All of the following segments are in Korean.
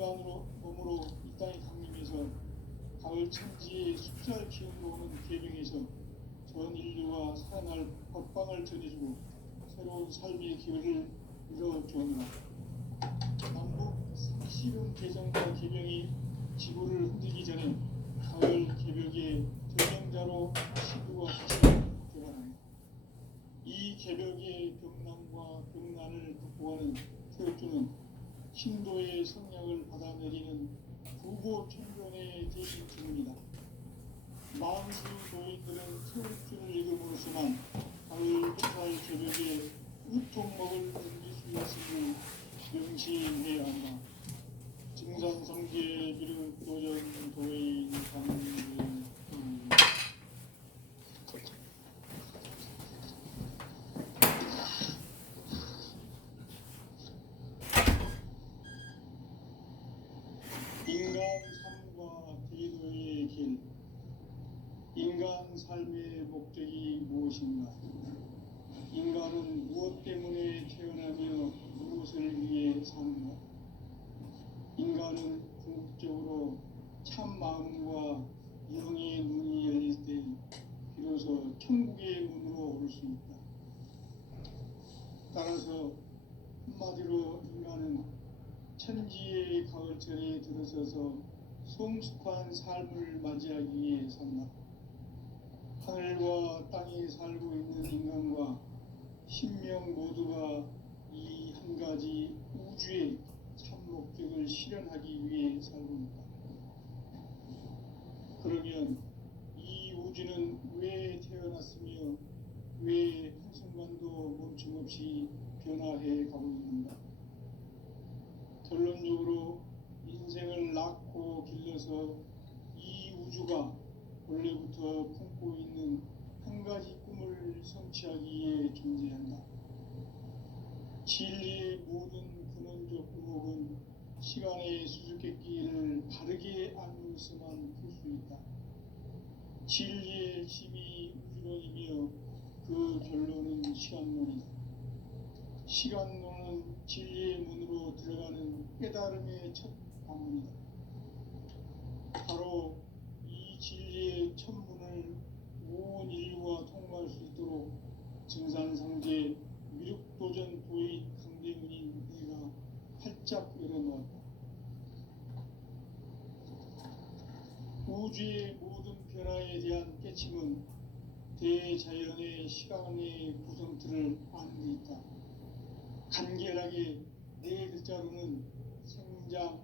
인간으로 몸으로 이 땅에 강림해서 가을 천지에 숫자를 키우러 오는 계명에서 전 인류와 살아날 법방을 전해주고 새로운 삶의 기회를 이뤄주었노라. 남북 상식은 개정과 계명이 지구를 흔들기 전에 가을 개벽의 결정자로 시부와 수시를 개발한다. 이 개벽의 벽난과 벽난을 극복하는 태극주는 신도의 성령을 받아내리는 부고 천변의 대신 주문이다. 만수 도인들은 태극주를 읽음으로써만 가을 햇살 개벽의 우통먹을 넘길 수 있음을 명시해야 한다. 증산성제 비륵도전 도인 강릉 인간 삶과 기도의 길. 인간 삶의 목적이 무엇인가? 인간은 무엇 때문에 태어나며 무엇을 위해 사는가? 인간은 궁극적으로 참 마음과 영의 눈이 열릴 때 비로소 천국의 문으로 오를 수 있다. 따라서 한마디로 인간은 천지의 가을철에 들어서서 성숙한 삶을 맞이하기 위해 산다. 하늘과 땅에 살고 있는 인간과 신명 모두가 이 한 가지 우주의 참 목적을 실현하기 위해 살고 있다. 그러면 이 우주는 왜 태어났으며 왜 한순간도 멈춤없이 변화해 가고 있는가? 결론적으로 인생을 낳고 길러서 이 우주가 원래부터 품고 있는 한 가지 꿈을 성취하기 위해 존재한다. 진리의 모든 근원적 의혹은 시간의 수수께끼를 바르게 알면서만 풀 수 있다. 진리의 힘이 우주론이며 그 결론은 시간론이다. 시간론은 진리의 문으로 들어가는 깨달음의 첫 방문이다. 바로 이 진리의 첫 문을 온 인류가 통과할 수 있도록 증산상제 미륵도전 도인 강대문인 내가 활짝 열어놓았다. 우주의 모든 변화에 대한 깨침은 대자연의 시간의 구성틀을 아는 데 있다. 간결하게 네 글자로는 생장,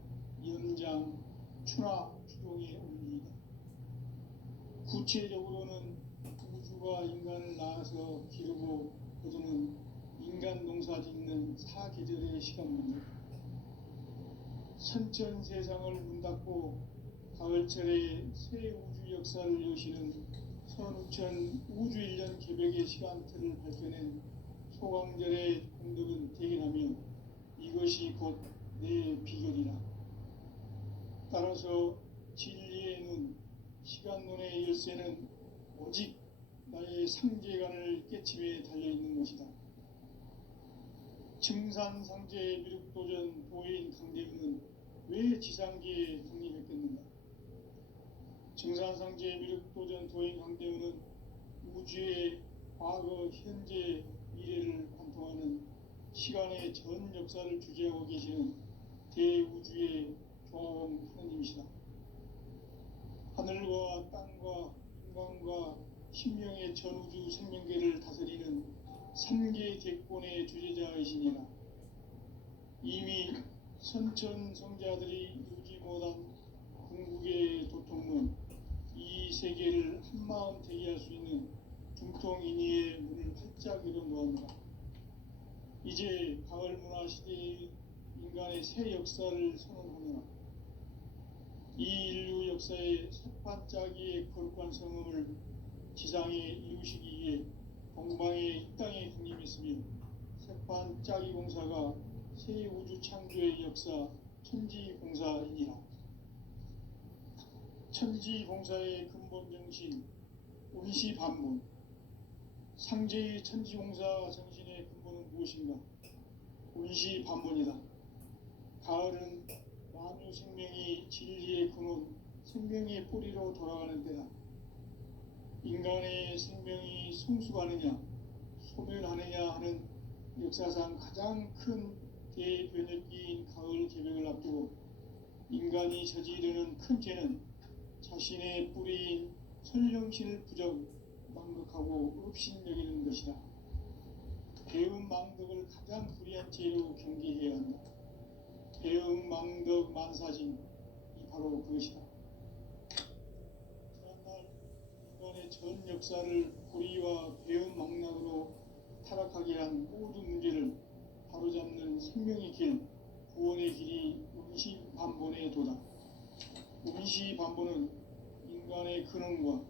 연장, 추나 추동의 원리이다. 구체적으로는 우주가 인간을 낳아서 기르고 거두는 인간 농사 짓는 사계절의 시간문이다. 선천 세상을 문 닫고 가을철에 새 우주 역사를 여시는 선우천 우주 1년 개벽의 시간틀을 밝혀낸 소강절의 공덕은 대견하며 이것이 곧 내 비결이라. 따라서 진리의 눈, 시간론의 열쇠는 오직 나의 상제관을 깨침에 달려있는 것이다. 증산상제 미륵도전 도인 강대문은 왜 지상계에 독립했겠는가? 증산상제 미륵도전 도인 강대문은 우주의 과거, 현재, 미래를 관통하는 시간의 전 역사를 주재하고 계시는 대우주의 종합원 하느님이시다. 하늘과 땅과 인간과 신명의 전우주 생명계를 다스리는 3계 대권의 주재자이시니라. 이미 선천성자들이 이루지 못한 궁극의 도통문, 이 세계를 한마음 되게 할 수 있는 중통인의의 문을 활짝 열어놓았노라. 이제 가을 문화 시대의 인간의 새 역사를 선언하노라. 이 인류 역사의 셋반짜기의 거룩한 성음을 지상에 이루시기 위해 공방에 이 땅에 군림했으며 셋반짜기 공사가 새 우주 창조의 역사 천지공사이니라. 천지공사의 근본 정신 운시반문. 상제의 천지공사 정신의 근본은 무엇인가? 운시반문이다. 가을은 만유 생명의 뿌리로 돌아가는 때다. 인간의 생명이 성숙하느냐 소멸하느냐 하는 역사상 가장 큰 대변혁기인 가을 개벽을 앞두고 인간이 저지르는 큰 죄는 자신의 뿌리인 선령신을 부정 망극하고 업신여기는 것이다. 배음 망덕을 가장 불의한 죄로 경계해야 한다. 배음 망덕 만사진이 바로 그것이다. 지난날 인간의 전 역사를 불의와 배음 망락으로 타락하게 한 모든 문제를 바로잡는 생명의 길, 구원의 길이 운시반본의 도다. 운시반본은 인간의 근원과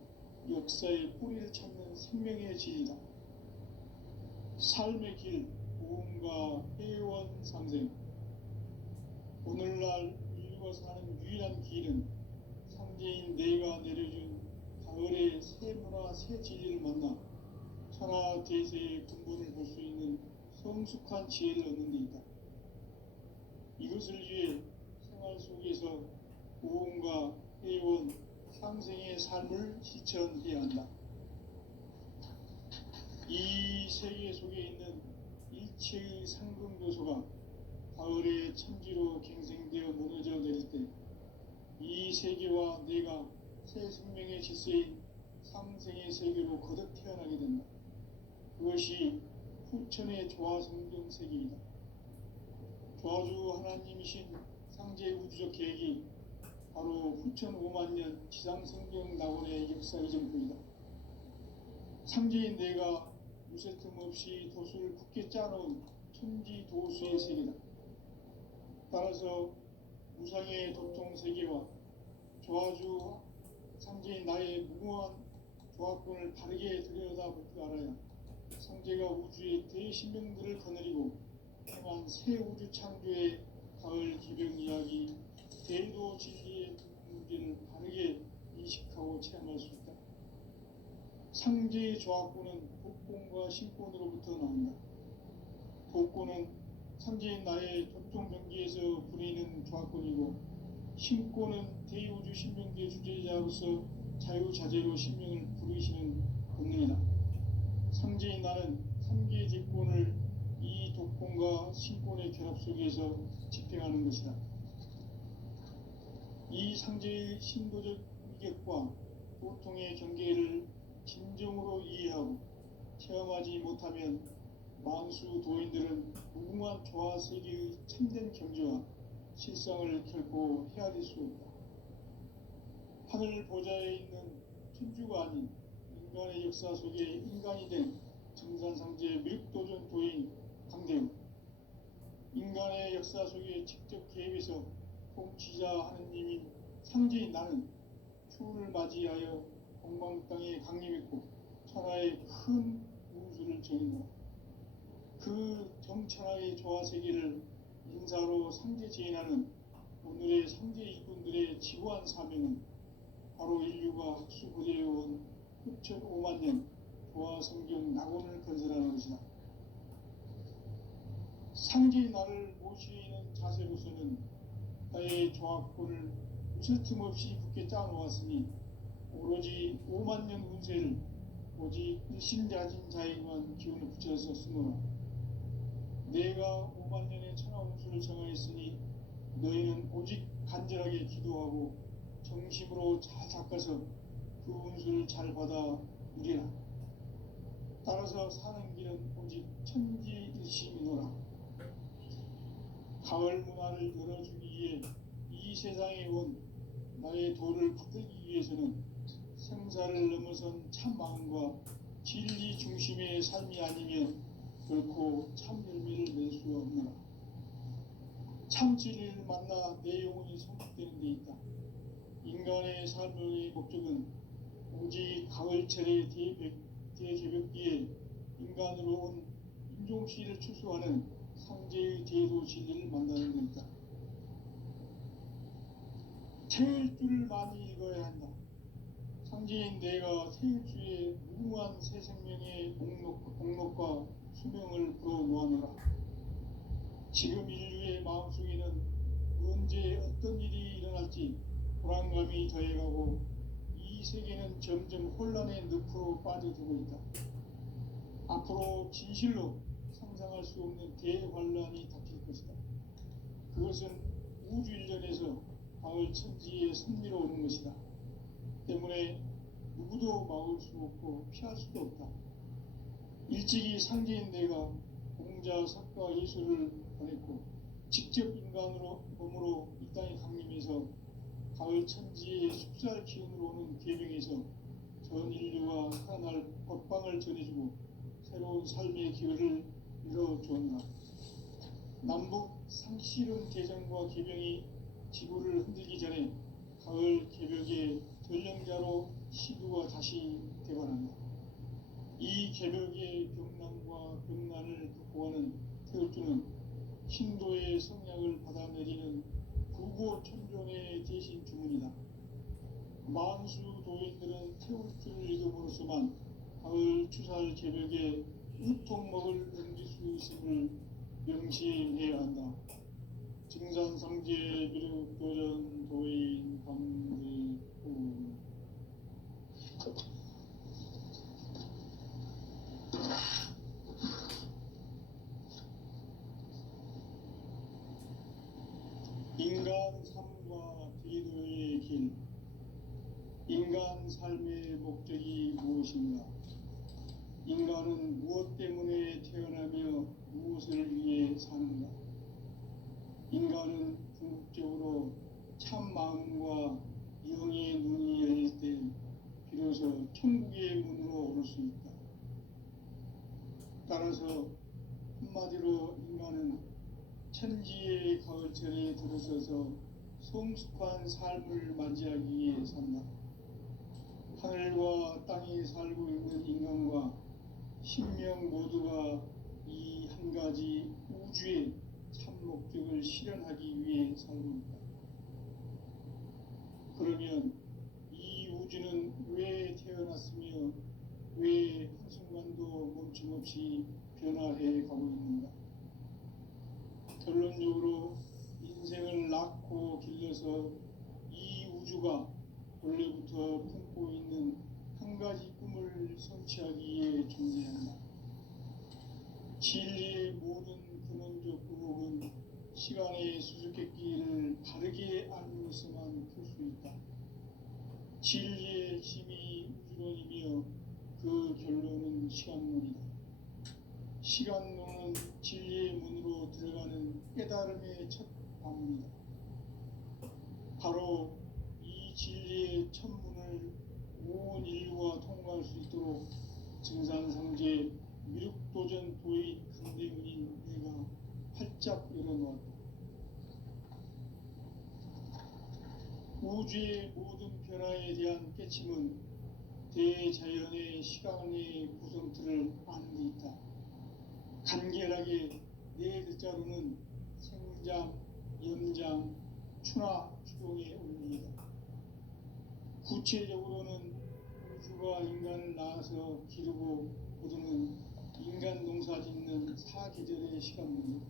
역사의 뿌리를 찾는 생명의 진리다. 삶의 길, 보험과 회원 상생. 오늘날 인류가 사는 유일한 길은 상제인 내가 내려준 가을의 새 문화, 새 진리를 만나 천하 대세의 근본을 볼 수 있는 성숙한 지혜를 얻는 데 있다. 이것을 위해 생활 속에서 보험과 회원, 상생의 삶을 실천해야 한다. 이 세계 속에 있는 일체의 상승요소가 가을의 천지로 갱생되어 무너져 내릴 때 이 세계와 내가 새 생명의 질서인 상생의 세계로 거듭 태어나게 된다. 그것이 후천의 조화성경 세계이다. 조화주 하나님이신 상제 우주적 계획이 바로 후천 5만년 지상성경 낙원의 역사 이전부이다. 상제인 내가 무쇠 틈 없이 도수를 굳게 짜놓은 천지 도수의 세계다. 따라서 무상의 도통 세계와 조화주 상제인 나의 무궁한 조합권을 바르게 들여다볼 줄 알아야 상제가 우주의 대신명들을 거느리고 행한 새 우주 창조의 가을 기병 이야기, 대도 진리의 문제를 바르게 인식하고 체험할 수 있다. 상제의 조합권은 복권과 신권으로부터 나온다. 복권은 상제인 나의 도통 경기에서 부리는 조합권이고, 신권은 대우주 신명계 주제자로서 자유자재로 신명을 부르시는 권능이다. 상제인 나는 3개 직권을 이 독권과 신권의 결합 속에서 집행하는 것이다. 이 상제의 신도적 위격과 보통의 경계를 진정으로 이해하고 체험하지 못하면 만수 도인들은 무궁한 조화세계의 참된 경지와 실상을 결코 헤아릴 수 없다. 하늘 보좌에 있는 천주가 아닌 인간의 역사 속에 인간이 된 정산상제 밀도전 도인 강대우, 인간의 역사 속에 직접 개입해서 통치자 하느님인 상제인 나는 추운을 맞이하여 동방 땅에 강림했고 천하의 큰 우주를 정인다. 그 정천하의 조화세계를 인사로 상제 제인하는 오늘의 상제 이분들의 지구한 사명은 바로 인류가 학수고대해온 후천 5만년 조화성경 낙원을 건설하는 것이다. 상제의 나를 모시는 자세로서는 나의 조합권을 무쇠 틈 없이 굳게 짜놓았으니 오로지 5만년 운세를 오직 일심자진 자에게만 기운을 붙여서 쓰노라. 내가 5만년의 천하 운수를 정하였으니 너희는 오직 간절하게 기도하고 정심으로 잘 닦아서 그 운수를 잘 받아 누리라. 따라서 사는 길은 오직 천지일심이노라. 가을 문화를 열어주기 위해 이 세상에 온 나의 도를 붙들기 위해서는 생사를 넘어선 참 마음과 진리 중심의 삶이 아니면 결코 참 열매를 낼 수 없노라. 참 진리를 만나 내 영혼이 성숙되는 데 있다. 인간의 삶의 목적은 오직 가을철의 대개벽기에 인간으로 온 인종씨를 추수하는 상제의 제도 진리를 만나는 데 있다. 태일주를 많이 읽어야 한다. 상제인 내가 태일주의 무궁한 새 생명의 목록과 수명을 불어놓아노라. 지금 인류의 마음속에는 언제 어떤 일이 일어날지 불안감이 더해가고 이 세계는 점점 혼란의 늪으로 빠져들고 있다. 앞으로 진실로 상상할 수 없는 대환란이 닥칠 것이다. 그것은 우주 일련에서 가을 천지의 섭리로 오는 것이다. 때문에 누구도 막을 수 없고 피할 수도 없다. 일찍이 상제인 내가 공자, 석가, 예술을 보냈고 직접 인간으로 몸으로 이 땅에 강림해서 가을 천지의 숲살 기운으로 오는 계명에서 전 인류와 살아날 법방을 전해주고 새로운 삶의 기회를 이뤄주었나. 남북 상실은 개정과 개명이 지구를 흔들기 전에 가을 개벽의 전령자로 시두가 다시 되관한다. 이 개벽의 병난과 병난을 극복하는 태울주는 신도의 성약을 받아내리는 구고천종의 대신 주문이다. 만수 도인들은 태울주를 읽음으로써만 가을 추살 개벽에 우통먹을 옮길 수 있음을 명시해야 한다. 증산상제 미륵도전 도인 강대우. 인간 삶과 비도의 길. 인간 삶의 목적이 무엇인가? 인간은 무엇 때문에 태어나며 무엇을 위해 사는가? 인간은 궁극적으로 참 마음과 영의 눈이 열릴 때 비로소 천국의 문으로 오를 수 있다. 따라서 한마디로 인간은 천지의 가을철에 들어서서 성숙한 삶을 맞이하기 위해 산다. 하늘과 땅에 살고 있는 인간과 신명 모두가 이 한 가지 우주의 참 목적을 실현하기 위해 살고 있다. 그러면 이 우주는 왜 태어났으며 왜 한순간도 멈춤없이 변화해 가고 있는가? 결론적으로 인생을 낳고 길러서 이 우주가 원래부터 품고 있는 한 가지 꿈을 성취하기 위해 존재한다. 진리의 모든 근원적 의혹은 시간의 수수께끼를 바르게 알므로서만 풀 수 있다. 진리의 핵심이 우주론이며 그 결론은 시간론이다. 시간론은 진리의 문으로 들어가는 깨달음의 첫 방문이다. 바로 이 진리의 첫 문을 온 인류가 통과할 수 있도록 증산상제 미륵도전 도의 강대문인 내가 활짝 열어놓았다. 우주의 모든 변화에 대한 깨침은 대자연의 시간의 구성틀을 아는 데 있다. 간결하게 네 글자로는 생장, 연장, 추나 추동의 원리이다. 구체적으로는 우주가 인간을 낳아서 기르고 거두는 인간 농사 짓는 사계절의 시간문이다.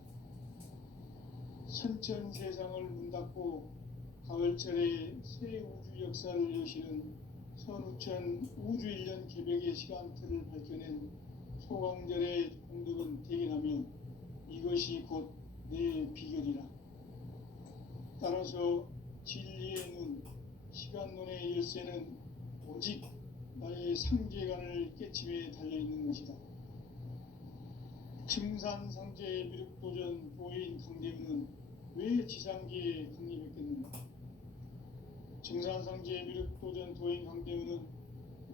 선천 세상을 문 닫고 가을철에 새 우주 역사를 여시는 선우천 우주 1년 개벽의 시간틀을 밝혀낸 소강절의 공덕은 대견하며 이것이 곧 내 비결이라. 따라서 진리의 눈, 시간론의 열쇠는 오직 나의 상제관을 깨침에 달려있는 것이다. 증산상제 미륵도전 도인 강대문은 왜 지상계에 강림했겠는가? 증산상제 미륵도전 도인 강대문은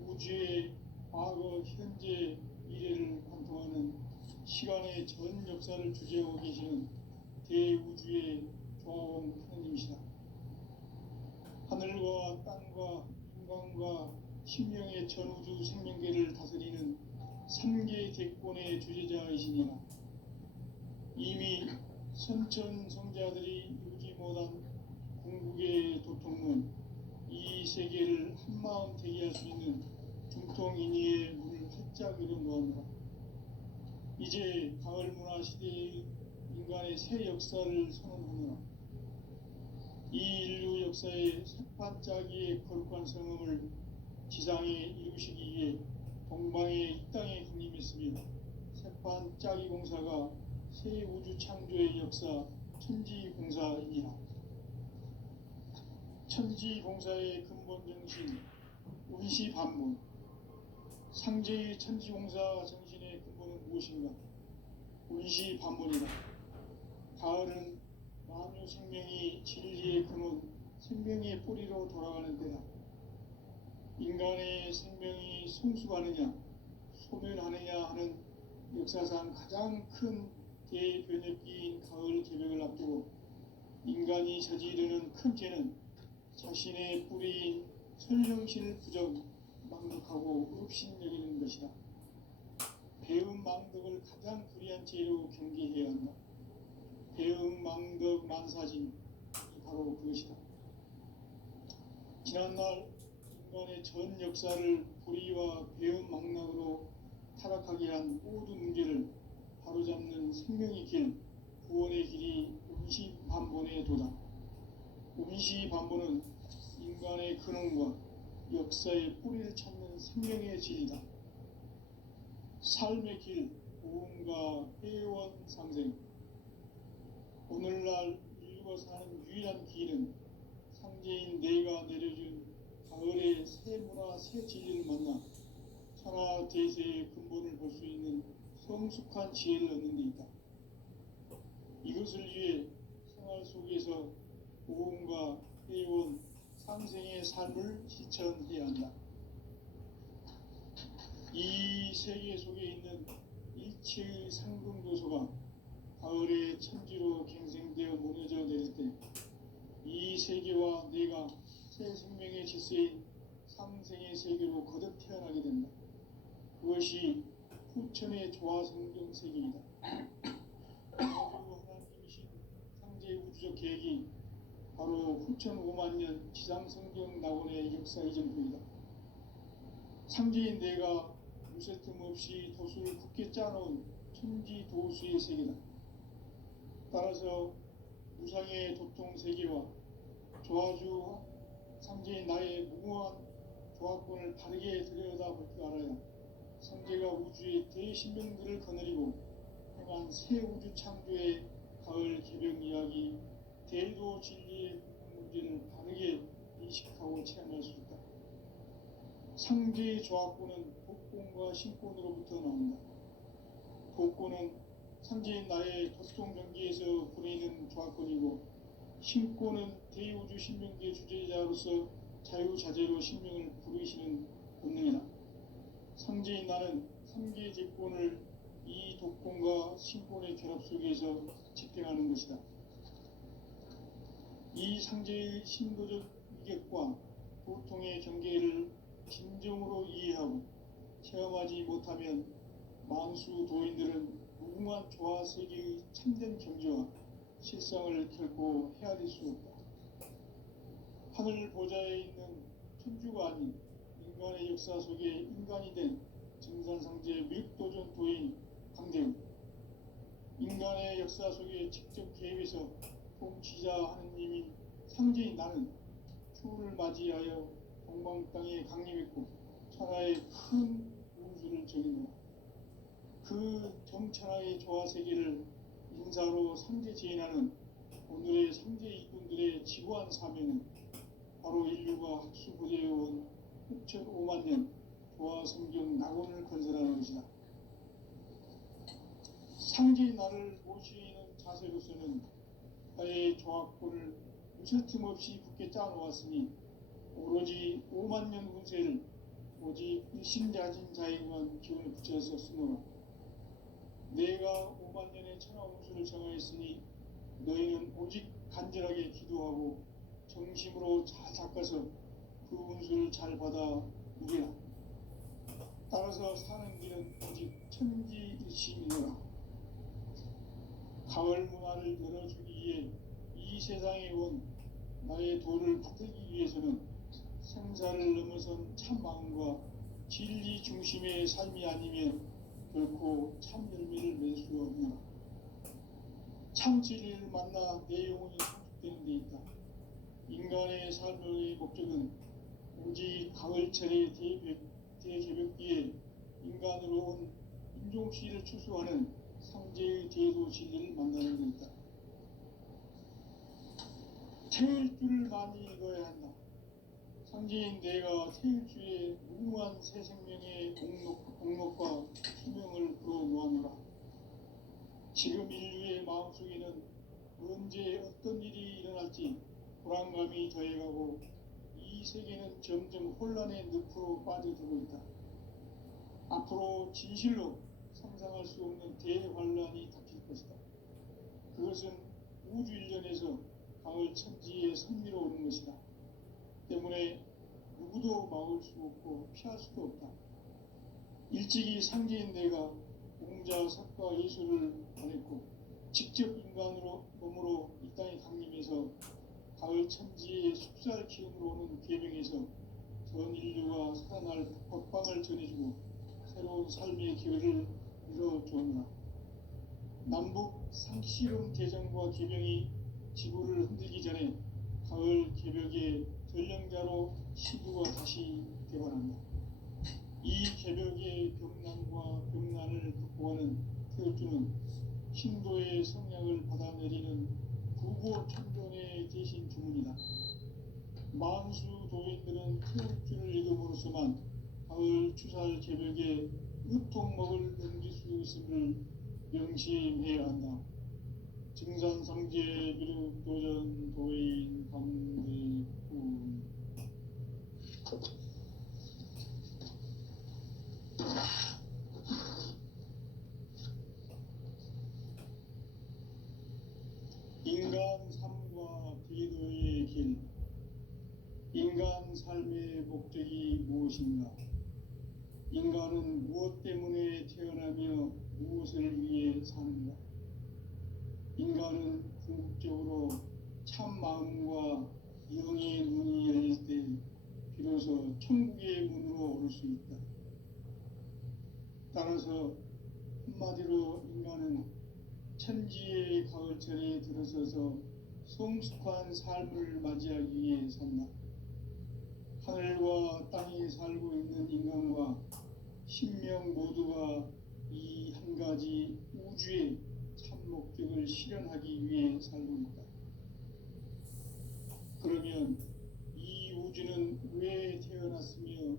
우주의 과거, 현재, 미래를 관통하는 시간의 전 역사를 주재하고 계시는 대우주의 조화원 하느님이시다. 하늘과 땅과 인간과 신명의 전우주 생명계를 다스리는 3개 대권의 주제자이시니라. 이미 선천성자들이 이루지 못한 궁극의 도통론, 이 세계를 한마음 되게 할 수 있는 중통인의의 문을 활짝 열어놓았노라. 이제 가을 문화 시대의 인간의 새 역사를 선언하노라. 이 인류 역사의 색반짜기의 거룩한 성음을 지상에 이루시기 위해 동방의 이 땅에 강림했으며 색반짜기 공사가 새 우주 창조의 역사 천지공사이니라. 천지공사의 근본 정신 운시반문. 상제의 천지공사 정신의 근본은 무엇인가? 운시반문이다. 가을은 만유 생명이 진리의 근원, 생명의 뿌리로 돌아가는 때다. 인간의 생명이 성숙하느냐, 소멸하느냐 하는 역사상 가장 큰 대변혁기인 가을 개벽을 앞두고 인간이 저지르는 큰 죄는 자신의 뿌리인 선령신을 부정, 망덕하고 의롭신여기는 것이다. 배음 망덕을 가장 불의한 죄로 경계해야 한다. 배음 망덕 만사진이 바로 그것이다. 지난날 인간의 전 역사를 불의와 배음 망락으로 타락하게 한 모든 문제를 바로잡는 생명의 길, 구원의 길이 운시반본의 도다. 운시반본은 인간의 근원과 역사의 뿌리를 찾는 생명의 진리다. 삶의 길, 고음과 회원 상생. 오늘날 인류가 사는 유일한 길은 상제인 내가 내려준 가을의 새 문화, 새 진리를 만나 천하 대세의 근본을 볼 수 있는 성숙한 지혜를 얻는 데 있다. 이것을 위해 생활 속에서 고음과 회원, 상생의 삶을 실천해야 한다. 이 세계 속에 있는 일체의 상승도소가 가을의 천지로 갱생되어 무너져 내릴 때 이 세계와 내가 새 생명의 질서인 상생의 세계로 거듭 태어나게 된다. 그것이 후천의 조화성경 세계이다. 하나님이신 상제의 우주적 계획이 바로 후천 5만 년 지상성경 낙원의 역사 이전부이다. 상제인 내가 무쇠틈 없이 도수를 굳게 짜놓은 천지 도수의 세계다. 따라서 무상의 도통 세계와 조화주 상제인 나의 무궁한 조화권을 바르게 들여다볼 줄 알아야 상제가 우주의 대신명들을 거느리고 행한 새 우주 창조의 가을 개벽 이야기, 대도 진리의 문제를 바르게 인식하고 체험할 수 있다. 상제의 조화권은 복권과 신권으로부터 나온다. 복권은 상제인 나의 도통 경계에서 보내는 조화권이고, 신권은 대우주 신명계의 주제자로서 자유자재로 신명을 부르시는 본능이다. 상제인 나는 3개의 제권을 이 독권과 신권의 결합 속에서 집행하는 것이다. 이 상제의 신도적 위격과 보통의 경계를 진정으로 이해하고 체험하지 못하면 만수 도인들은 무궁한 조화 세계의 참된 경지와 실상을 결코 헤아릴 수 없다. 하늘 보좌에 있는 천주가 아닌 인간의 역사 속에 인간이 된 증산상제 밀도전 도인 강대우, 인간의 역사 속에 직접 개입해서 통치자 하느님인 상제인 나는 추후를 맞이하여 동방 땅에 강림했고 천하의 큰 운수를 적인다. 그 정천하의 조화 세계를 인사로 상제 제인하는 오늘의 상제 이꾼들의 지구한 사명은 바로 인류가 학수부대해온 6,5만 년 조화 성경 낙원을 건설하는 것이다. 상제인 나를 모시는 자세로서는 나의 조화권을 무쇠틈 없이 굳게 짜놓았으니 오로지 5만 년 운세를 오직 일심자진 자에게만 기운을 붙여서 쓰노라. 내가 5만 년의 천하 운수를 정하였으니 너희는 오직 간절하게 기도하고 정심으로 잘 닦아서 그 운수를 잘 받아 누리라. 따라서 사는 길은 오직 천지일심이노라. 가을 문화를 열어주기 위해 이 세상에 온 나의 도를 받들기 위해서는 생사를 넘어선 참 마음과 진리 중심의 삶이 아니면 결코 참 열매를 맺을 수 없노라. 참 진리를 만나 내 영혼이 성숙되는 데 있다. 인간의 삶의 목적은 오직 가을철의 대개벽기에 인간으로 온 인종씨를 추수하는 상제의 대도 진리를 만나는 것이다. 태일 줄을 많이 읽어야 한다. 상제인 내가 태일 주에 무궁한 새 생명의 공록과 수명을 불어놓아노라. 지금 인류의 마음속에는 언제 어떤 일이 일어날지 불안감이 더해가고 이 세계는 점점 혼란의 늪으로 빠져들고 있다. 앞으로 진실로 상상할 수 없는 대환란이 닥칠 것이다. 그것은 우주 일련에서 가을 천지에 선미로 오는 것이다. 때문에 누구도 막을 수 없고 피할 수도 없다. 일찍이 상제인 내가 공자, 석가, 예술을 보냈고 직접 인간으로 몸으로 이 땅에 강림해서 가을 천지의 숙살 기운으로 오는 계명에서 전 인류가 살아날 법방을 전해주고 새로운 삶의 기회를 이뤄주었노라. 남북 상시름 대전과 계명이 지구를 흔들기 전에 가을 개벽의 전령자로 시부가 다시 개발한다. 이 개벽의 벽난과 벽난을 극복하는 태울주는 신도의 성량을 받아내리는 부고 천존의 대신 주문이다. 만수 도인들은 태울주를 읽음으로써만 가을 추살 개벽에 으통먹을 넘길 수 있음을 명심해야 한다. 증산상제 미륵도전 도인 감대군. 인간 삶과 기도의 길. 인간 삶의 목적이 무엇인가? 인간은 무엇 때문에 태어나며 무엇을 위해 사는가? 인간은 궁극적으로 참 마음과 영의 문이 열릴 때 비로소 천국의 문으로 오를 수 있다. 따라서 한마디로 인간은 천지의 가을철에 들어서서 성숙한 삶을 맞이하기 위해 산다. 하늘과 땅에 살고 있는 인간과 신명 모두가 이 한 가지 우주의 참 목적을 실현하기 위해 살고 있다. 그러면 이 우주는 왜 태어났으며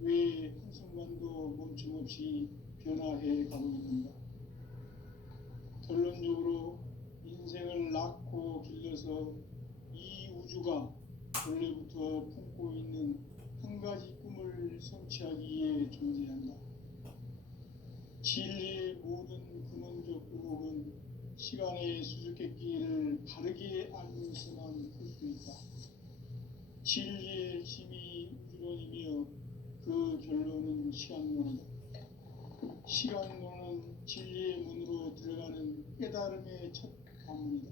왜 한순간도 멈춤없이 변화해 가고 있는가? 결론적으로 인생을 낳고 길러서 이 우주가 원래부터 품고 있는 한 가지 꿈을 성취하기 위해 존재한다. 진리의 모든 근원적 의혹은 시간의 수수께끼를 바르게 알면서만 풀 수 있다. 진리의 핵심이 우주론이며 그 결론은 시간론이다. 시간론은 진리의 문으로 들어가는 깨달음의 첫 방문이다.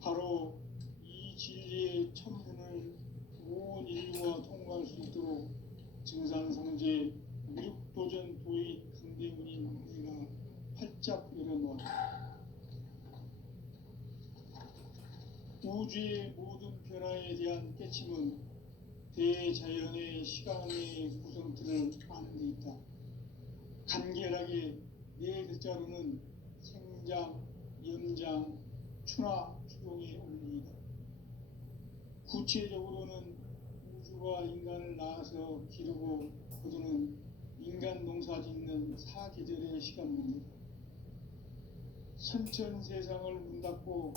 바로 이 진리의 첫 문을 온 인류가 통과할 수 있도록 증산상제 미륵도전 도의 강대문인 내가 활짝 열어놓았다. 우주의 모든 변화에 대한 깨침은 대자연의 시간의 구성틀을 아는 데 있다. 간결하게 네 글자로는 생장, 염장, 추나 추동의 원리이다. 구체적으로는 우주가 인간을 낳아서 기르고 거두는 인간 농사 짓는 사계절의 시간입니다. 선천 세상을 문 닫고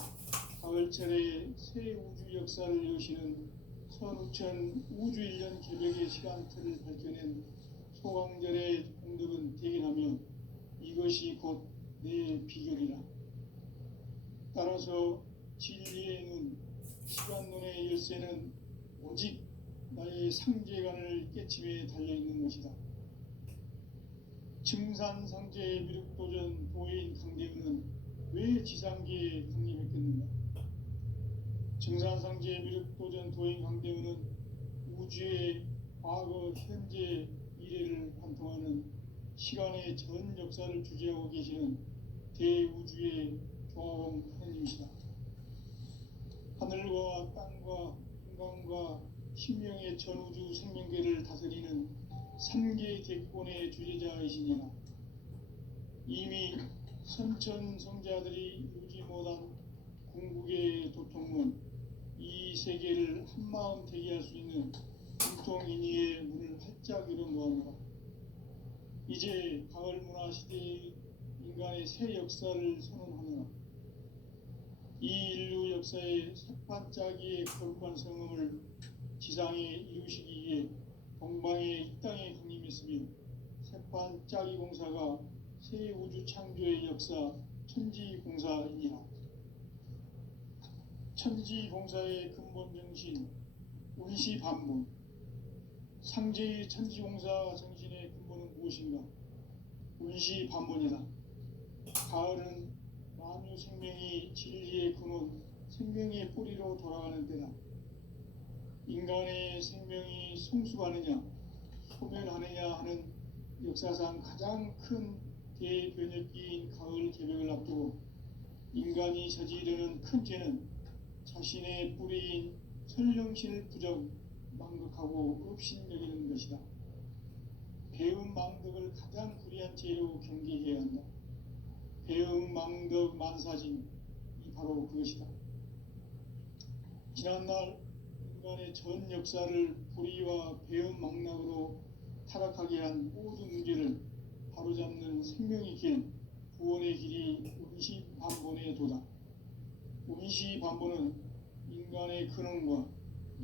가을철에 새 우주 역사를 여시는 선우천 우주일년 개벽의 시간틀을 밝혀낸 소강절의 공덕은 대견하며 이것이 곧 내 비결이라. 따라서 진리의 눈, 시간론의 열쇠는 오직 나의 상제관을 깨침에 달려있는 것이다. 증산상제 미륵도전 도인 강대우는 왜 지상계에 강림했겠는가? 증산상제 미륵도전 도인 강대우는 우주의 과거, 현재, 미래를 관통하는 시간의 전 역사를 주재하고 계시는 대우주의 종합원 하느님이시다. 하늘과 땅과 인간과 신명의 전우주 생명계를 다스리는 삼계 대권의 주제자이시니라. 이미 선천성자들이 이루지 못한 궁극의 도통은 이 세계를 한마음 되게 할 수 있는 공통인의의 문을 활짝 열어놓았노라. 이제 가을 문화 시대의 인간의 새 역사를 선언하노라. 이 인류 역사의 새반짝이의 거룩한 성음을 지상에 이루시기 위해 동방의 이 땅에 강림했으며 새반짝이 공사가 새 우주 창조의 역사 천지공사이니라. 천지공사의 근본 정신 운시반본. 상제의 천지공사 정신의 근본은 무엇인가? 운시반본이다. 가을은 만유 생명이 진리의 근원, 생명의 뿌리로 돌아가는 때다. 인간의 생명이 성숙하느냐, 소멸하느냐 하는 역사상 가장 큰 대변혁기인 가을 개벽을 앞두고 인간이 저지르는 큰 죄는 자신의 뿌리인 설령신을 부정, 망극하고 업신여기는 것이다. 배음 망덕을 가장 불의한 죄로 경계해야 한다. 배음 망덕 만사진이 바로 그것이다. 지난날 인간의 전 역사를 불의와 배음 망락으로 타락하게 한 모든 문제를 바로잡는 생명의 길, 구원의 길이 운시반본의 도다. 운시반본은 인간의 근원과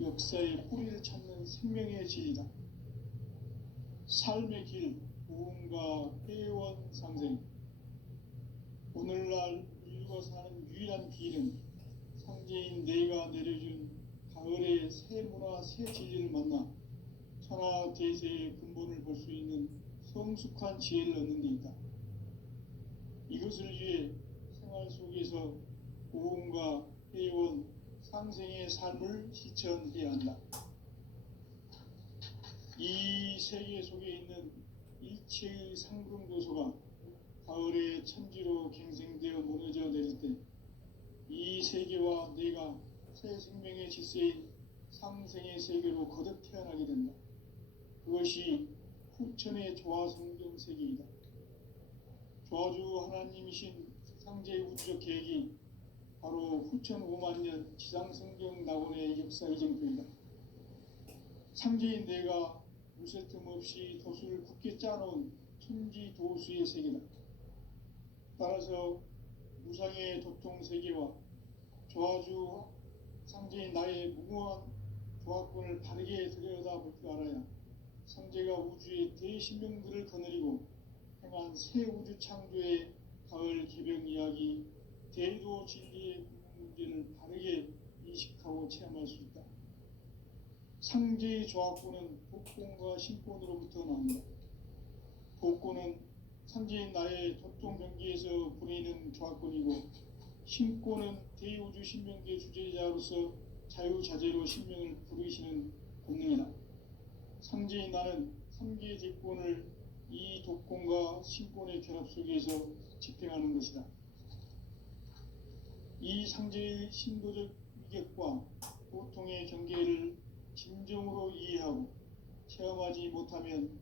역사의 뿌리를 찾는 생명의 진리다. 삶의 길, 부흥과 회원 상생. 오늘날 인류가 사는 유일한 길은 상제인 내가 내려준 가을의 새 문화, 새 진리를 만나 천하 대세의 근본을 볼 수 있는 성숙한 지혜를 얻는 데 있다. 이것을 위해 생활 속에서 부흥과 회원, 상생의 삶을 실천해야 한다. 이 세계 속에 있는 일체의 상승도소가 가을의 천지로 갱생되어 무너져 내릴 때 이 세계와 내가 새 생명의 질서인 상생의 세계로 거듭 태어나게 된다. 그것이 후천의 조화성경 세계이다. 조화주 하나님이신 상제의 우주적 계획이 바로 후천 5만 년 지상성경 낙원의 역사 이정표이다. 상제인 내가 무쇠틈 없이 도수를 굳게 짜놓은 천지 도수의 세계다. 따라서 무상의 도통 세계와 조화주 상제인 나의 무궁한 조화권을 바르게 들여다볼 줄 알아야 상제가 우주의 대신명들을 거느리고 행한 새 우주 창조의 가을 개벽 이야기, 대도 진리의 문제를 바르게 인식하고 체험할 수 있다. 상제의 조화권은 복권과 신권으로부터 나온다. 복권은 상제인 나의 도통 경계에서 부리는 조화권이고, 신권은 대우주 신명계 주제자로서 자유자재로 신명을 부르시는 본능이다. 상제인 나는 3개의 대권을 이 독권과 신권의 결합 속에서 집행하는 것이다. 이 상제의 신도적 위격과 고통의 경계를 진정으로 이해하고 체험하지 못하면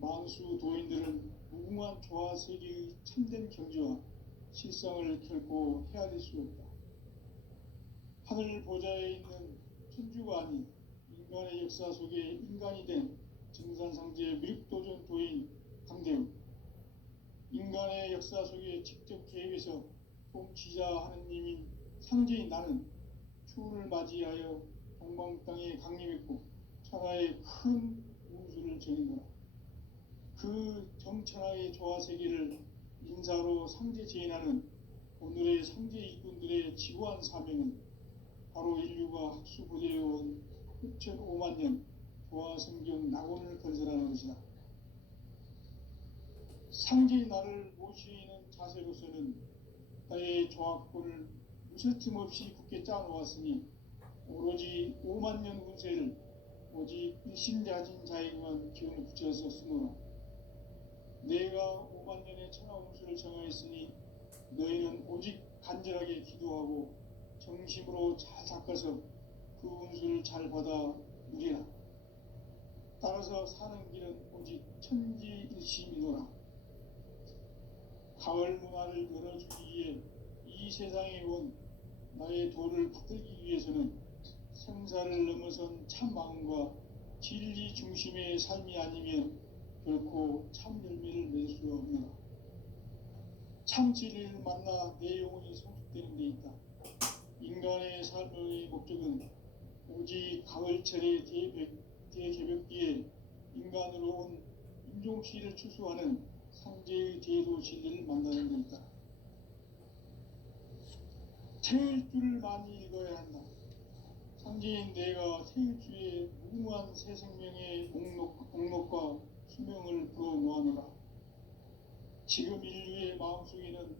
만수 도인들은 무궁한 조화 세계의 참된 경지와 실상을 결코 헤아릴 수 없다. 하늘 보좌에 있는 천주가 아닌 인간의 역사 속에 인간이 된 정산상제의 미륵도전 도인 강대우, 인간의 역사 속에 직접 개입해서 통치자 하느님인 상제인 나는 추운을 맞이하여 동방 땅에 강림했고 천하의 큰 우주를 정인노라. 그 정천하의 조화 세계를 인사로 상제 제인하는 오늘의 상제 일꾼들의 지구한 사명은 바로 인류가 학수부대해온 후천 5만 년 조화 성경 낙원을 건설하는 것이다. 상제의 나를 모시는 자세로서는 나의 조화권을 무쇠틈 없이 굳게 짜놓았으니 오로지 5만 년 운세를 오직 일심자진 자에게만 기운을 붙여서 쓰노라. 내가 5만 년의 천하 운수를 정하였으니 너희는 오직 간절하게 기도하고 정심으로 잘 닦아서 그 운수를 잘 받아 누리라. 따라서 사는 길은 오직 천지일심이노라. 가을 문화를 열어주기 위해 이 세상에 온 나의 도를 붙들기 위해서는 생사를 넘어선 참 마음과 진리 중심의 삶이 아니면 결코 참 열매를 맺을 수 없노라. 참 진리를 만나 내 영혼이 성숙되는 데 있다. 인간의 삶의 목적은 오직 가을철의 대개벽기에 인간으로 온 인종시를 추수하는 상제의 대도 진리를 만나는 데 있다. 태일주를 많이 읽어야 한다. 상제인 내가 태일주의 무궁한 새 생명의 목록과 수명을 불어놓아노라. 지금 인류의 마음속에는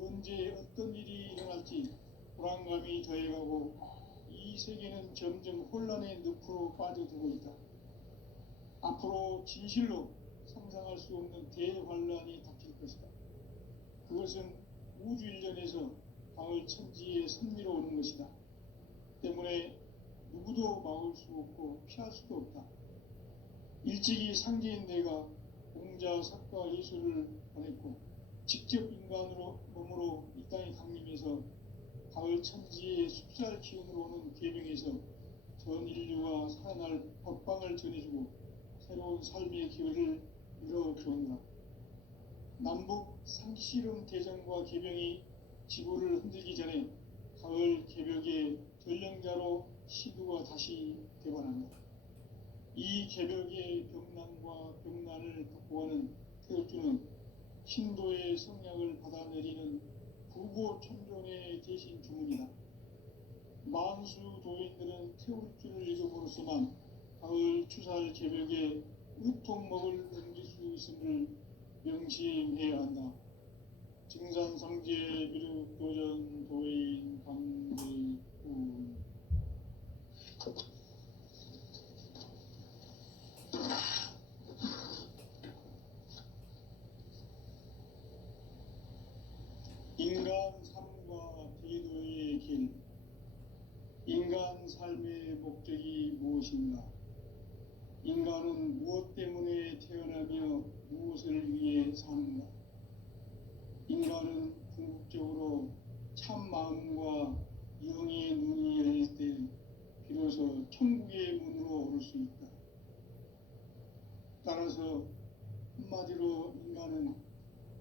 언제 어떤 일이 일어날지 불안감이 더해가고 이 세계는 점점 혼란의 늪으로 빠져들고 있다. 앞으로 진실로 상상할 수 없는 대환란이 닥칠 것이다. 그것은 우주 일련에서 가을 천지에 선미로 오는 것이다. 때문에 누구도 막을 수 없고 피할 수도 없다. 일찍이 상제인 내가 공자, 석가, 예술을 보냈고 직접 인간으로 몸으로 이 땅에 강림해서 가을 천지의 숲살 기운으로 오는 계명에서 전 인류가 살아날 법방을 전해주고 새로운 삶의 기회를 이뤄주었노라. 남북 상씨름 대전과 계병이 지구를 흔들기 전에 가을 개벽의 전령자로 시두가 다시 되관한다. 이 개벽의 병난과 병난을 극복하는 태극주는 신도의 성약을 받아내리는 부고천존의 대신 주문이다. 만수 도인들은 태극주를 읽음으로써만 가을 추살 개벽의 우통목을 넘길 수 있음을 명심해야 한다. 증산상제 미륵도전 도인 강대군. 인간 삶과 대도의 길. 인간 삶의 목적이 무엇인가? 인간은 무엇 때문에 태어나며 무엇을 위해 사는가? 인간은 궁극적으로 참 마음과 영의 눈이 열릴 때 비로소 천국의 문으로 오를 수 있다. 따라서 한마디로 인간은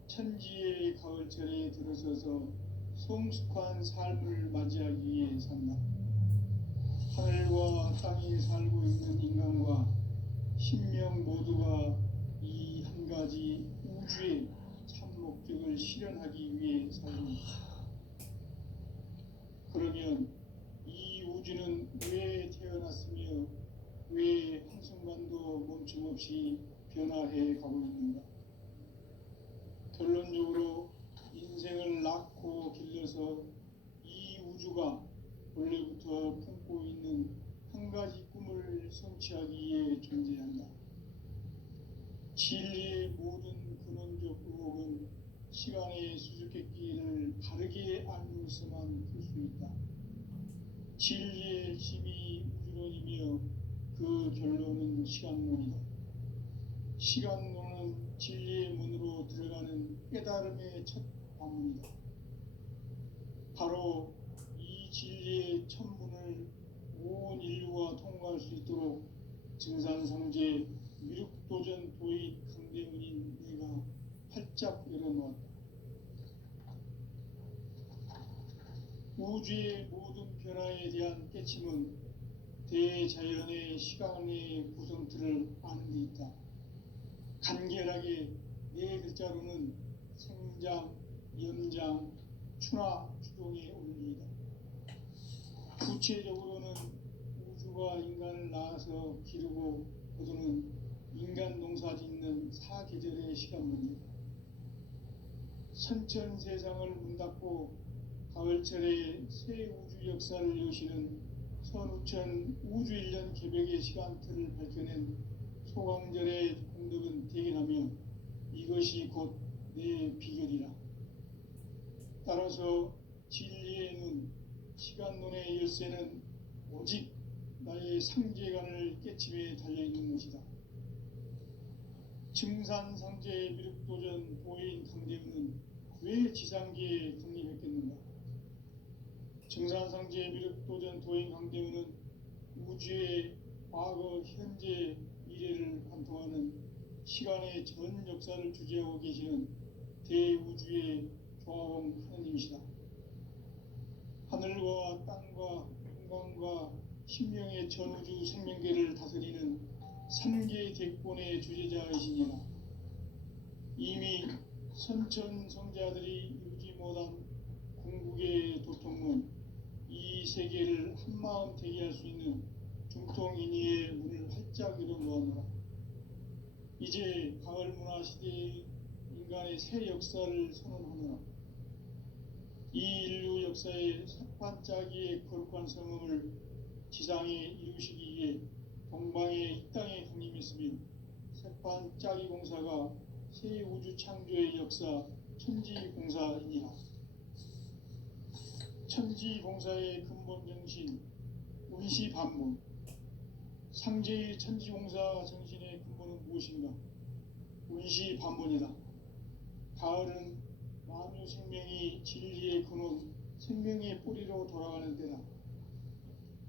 천지의 가을철에 들어서서 성숙한 삶을 맞이하기 위해 산다. 하늘과 땅에 살고 있는 인간과 신명 모두가 이 한 가지 우주의 참 목적을 실현하기 위해 살고 그러면 이 우주는 왜 태어났으며 왜 한순간도 멈춤없이 변화해 가고 있는가? 결론적으로 인생을 낳고 길러서 이 우주가 원래부터 품고 있는 한 가지 꿈을 성취하기 위해 존재한다. 진리의 모든 근원적 의혹은 시간의 수수께끼를 바르게 알므로서만 풀 수 있다. 진리의 핵심이 우주론이며 그 결론은 시간론이다. 시간론은 진리의 문으로 들어가는 깨달음의 첫 관문이다. 바로 이 진리의 첫 문을 온 인류가 통과할 수 있도록 증산상제 미륵도전 도의 강대문인 내가 활짝 열어놓았다. 우주의 모든 변화에 대한 깨침은 대자연의 시간의 구성틀을 아는 데 있다. 간결하게 네 글자로는 생장, 연장, 추나 추동의 원리이다. 구체적으로는 우주가 인간을 낳아서 기르고 거두는 인간 농사 짓는 사계절의 시간문이다. 선천 세상을 문 닫고 가을철에 새 우주 역사를 여시는 선우천 우주일년 개벽의 시간틀을 밝혀낸 소강절의 공덕은 대견하며 이것이 곧 내 비결이라. 따라서 진리의 눈, 시간론의 열쇠는 오직 나의 상제관을 깨침에 달려있는 것이다. 증산상제 미륵도전 도인 강대우는 왜 지상계에 강림했겠는가? 증산상제 미륵도전 도인 강대우는 우주의 과거, 현재, 미래를 관통하는 시간의 전 역사를 주재하고 계시는 대우주의 조화원 하느님이시다. 하늘과 땅과 인간과 신명의 전우주 생명계를 다스리는 삼계 대권의 주제자이시니라. 이미 선천성자들이 이루지 못한 궁극의 도통문, 이 세계를 한마음 되게 할 수 있는 중통인의의 문을 활짝 열어놓았노라. 이제 가을 문화 시대의 인간의 새 역사를 선언하노라. 이 인류 역사의 첫 반짝이의 거룩한 성음을 지상에 이루시기 위해 동방의 이 땅에 강림했으며 새반짝이 공사가 새 우주 창조의 역사 천지공사이니라. 천지공사의 근본 정신 운시반문, 상제의 천지공사 정신의 근본은 무엇인가? 운시반문이다. 가을은 만유 생명이 진리의 근원, 생명의 뿌리로 돌아가는 때다.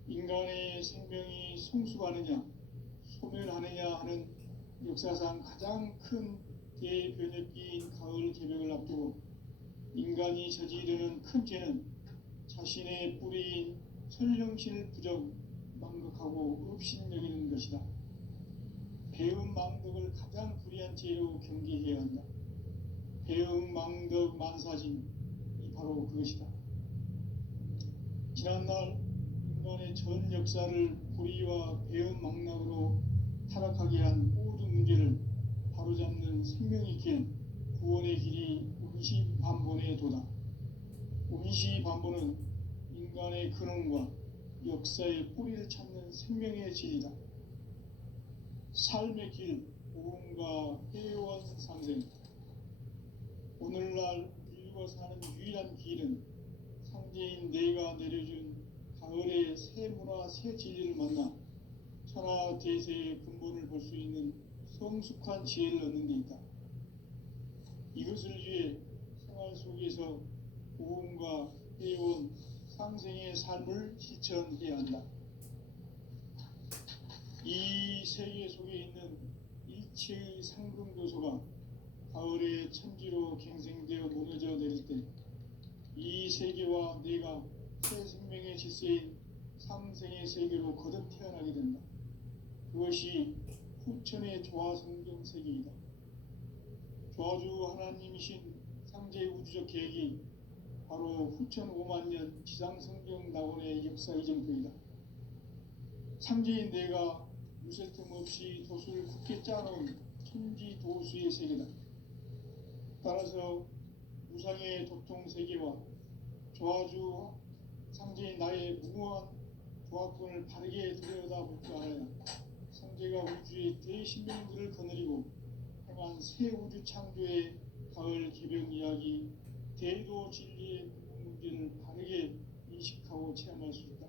인간의 생명이 성숙하느냐, 소멸하느냐 하는 역사상 가장 큰 대변혁기인 가을 개벽을 앞두고 인간이 저지르는 큰 죄는 자신의 뿌리인 설령신을 부정, 망극하고 업신여기는 것이다. 배음 망덕을 가장 불의한 죄로 경계해야 한다. 배음 망덕 만사진이 바로 그것이다. 지난날 인간의 전 역사를 불의와 배음 망락으로 타락하게 한 모든 문제를 바로잡는 생명이 긴 구원의 길이 운시반본의 도다. 운시반본은 인간의 근원과 역사의 뿌리를 찾는 생명의 진리다. 삶의 길, 오음과 회원 상생. 오늘날 인류가 사는 유일한 길은 상제인 내가 내려준 가을의 새 문화, 새 진리를 만나 천하 대세의 근본을 볼 수 있는 성숙한 지혜를 얻는 데 있다. 이것을 위해 생활 속에서 오음과 회원, 상생의 삶을 실천해야 한다. 이 세계 속에 있는 일체의 상승교소가 가을의 천지로 갱생되어 무너져 내릴 때 이 세계와 내가 새 생명의 질서인 상생의 세계로 거듭 태어나게 된다. 그것이 후천의 조화성경 세계이다. 조화주 하나님이신 상제의 우주적 계획이 바로 후천 5만년 지상성경 낙원의 역사 이정표이다. 상제인 내가 유세 틈 없이 도수를 굳게 짜놓은 천지도수의 세계다. 따라서 무상의 도통 세계와 조화주 상제인 나의 무궁한 조화권을 바르게 들여다볼 줄 알아야 상제가 우주의 대신명들을 거느리고 행한 새 우주 창조의 가을 개벽 이야기, 대도 진리의 문제를 바르게 인식하고 체험할 수 있다.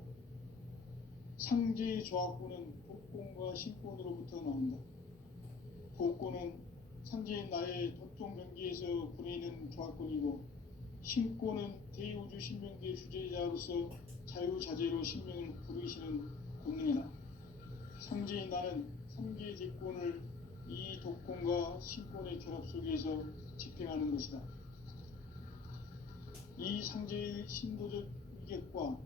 상제의 조화권은 복권과 신권으로부터 나온다. 복권은 상제인 나의 도통 경계에서 부리는 조화권이고, 신권은 대우주 신명계 주제자로서 자유자재로 신명을 부르시는 권능이다. 상제인 나는 3개의 대권을 이 독권과 신권의 결합 속에서 집행하는 것이다. 이 상제의 신도적 위격과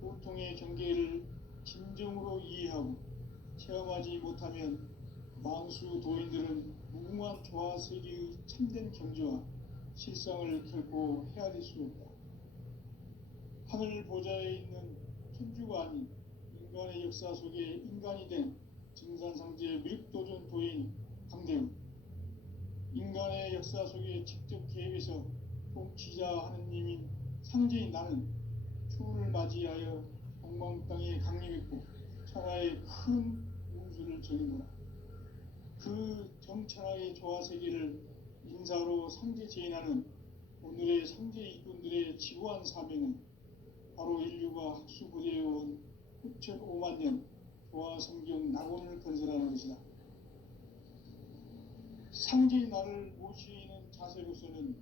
도통의 경계를 진정으로 이해하고 체험하지 못하면 망수 도인들은 무궁한 조화세계의 참된 경지와 실상을 결코 헤아릴 수 없다. 하늘 보좌에 있는 천주가 아닌 인간의 역사 속에 인간이 된 증산상제 미륵도전 도인 강대우, 인간의 역사 속에 직접 개입해서 통치자 하느님인 상제인 나는 추운을 맞이하여 동방 땅에 강림했고 천하의 큰 운수를 정했노라. 그 정천하의 조화세계를 인사로 상제 제인하는 오늘의 상제 일꾼들의 지고한 사명은 바로 인류가 학수부대해온 6,5만 년 조화 성경 낙원을 건설하는 것이다. 상제의 나를 모시는 자세로서는